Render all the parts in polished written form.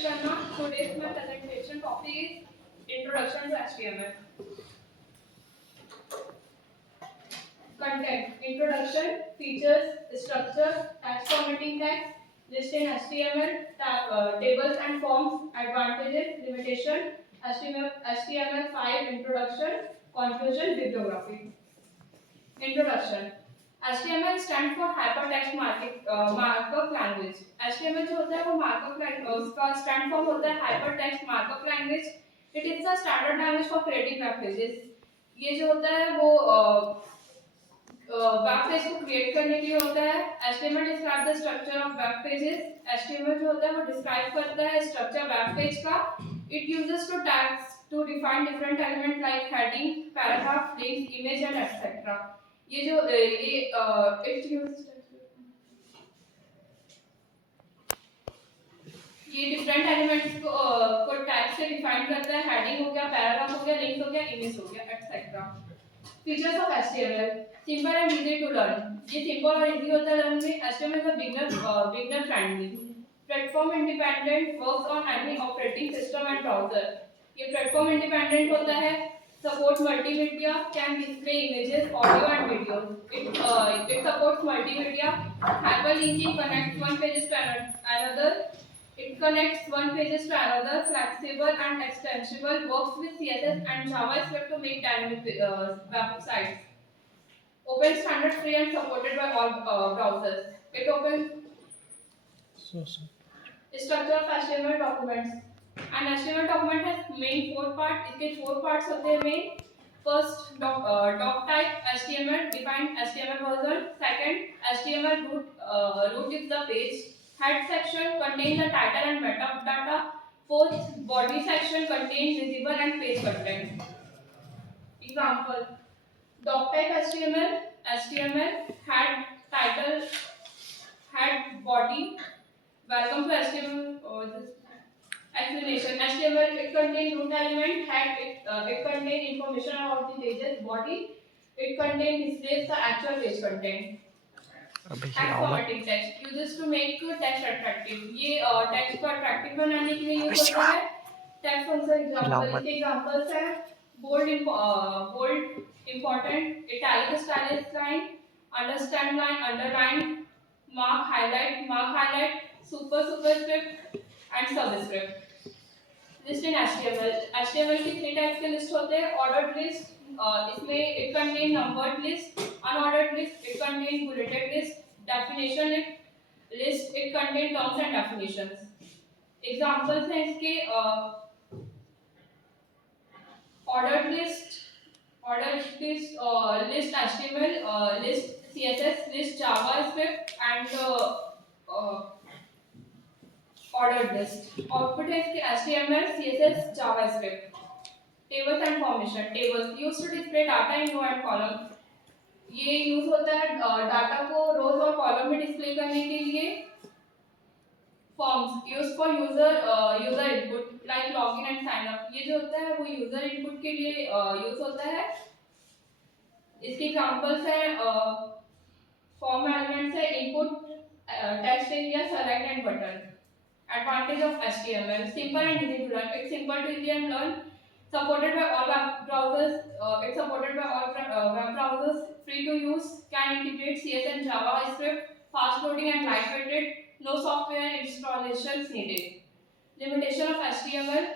Sharma. Today's my presentation topic is Introduction to HTML. Content: Introduction, features, structure, text formatting text, list in HTML, tables and forms, advantages, limitation, HTML5 introduction, conclusion, bibliography. Introduction. HTML stands for Hypertext Markup Language. HTML जो होता है वो उसका stand for होता है Hypertext Markup Language. It is the standard language for creating web pages. ये जो होता है वो वेब पेज को क्रिएट करने के लिए होता है. HTML describes the structure of web pages. HTML जो होता है वो डिस्क्राइब करता है स्ट्रक्चर वेब पेज का. It uses to tags to define different elements like heading, paragraph, links, image and etc. ये जो ये डिफरेंट एलिमेंट्स को टैग से डिफाइन करता है. हेडिंग हो गया, पैराग्राफ हो गया, लिंक हो गया, इमेज हो गया, etcetera. Features of HTML: simple and easy to learn. ये सिंपल और इजी होता है लर्न में. HTML is a beginner friendly. Platform independent, works on any operating system and browser. ये प्लेटफॉर्म इंडिपेंडेंट होता है. Support multimedia, can display images, audio and videos. It supports multimedia. Hyperlinking connects one page to another. It connects one pages to another. Flexible and extensible. Works with CSS and JavaScript to make dynamic websites. Open standard free and supported by all browsers. It opens structure of HTML documents. An HTML document has main 4 parts. इसके 4 parts होते हैं main. First, doc type HTML, defined HTML version. Second, HTML root is the page. Head section contains the title and metadata. Fourth, body section contains visible and page content. Example: doc type HTML head title head body. Welcome to HTML. Explanation: HTML, it contains root element. Head, it contains information about the pages. Body, it contains displays the actual page content. Text formatting text uses to make text attractive. ये text को attractive बनाने के लिए use होता है. Text function example, इसके examples हैं bold important, italic stylized line, understand line, underline, mark highlight, superscript and subscript. List in HTML की 3 टाइप्स के लिस्ट होते हैं. ऑर्डर्ड लिस्ट, इसमें it contain numbered list. Unordered list, it contain bulleted list. Definition list, it contain terms and definitions. Examples हैं इसके ordered list list HTML, list CSS, list JavaScript and ordered list. Output है इसके HTML, CSS, JavaScript. Tables and formation. Tables used to display data in row and column. ये use होता है data को रोज और column में डिस्प्ले करने के लिए. Forms use for user input like login and sign up. ये जो होता है वो यूजर इनपुट के लिए यूज होता है. इसके एग्जांपल्स हैं फॉर्म एलिमेंट्स है input, text area, select and button. Advantage of HTML: simple and easy to learn. It's simple to easy and learn. Supported by all web browsers. Web browsers. Free to use. Can integrate CSS and JavaScript. Fast loading and lightweighted. No software installations needed. Limitation of HTML: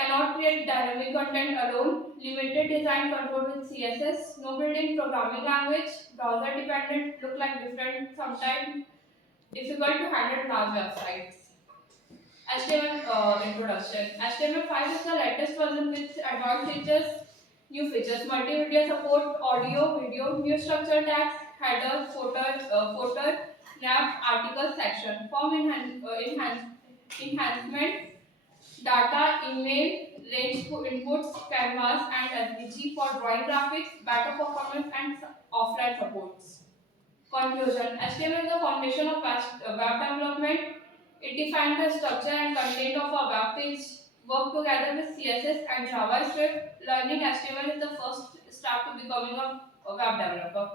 cannot create dynamic content alone. Limited design control with CSS. No built-in programming language. Browser dependent. Look like different. Sometimes difficult to handle large websites. HTML introduction. HTML5 is the latest version with advanced features. New features: multimedia support, audio, video, new structure tags, header, footer, nav, article section, form enhancement, data, email, range inputs, canvas, and SVG for drawing graphics, better performance, and offline supports. Conclusion: HTML is the foundation of web development. It defines the structure and content of a web page. Work together with CSS and JavaScript. Learning HTML is the first step to becoming a web developer.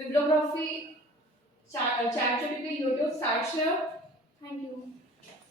Bibliography: ChatGPT, YouTube, SciShare. Thank you.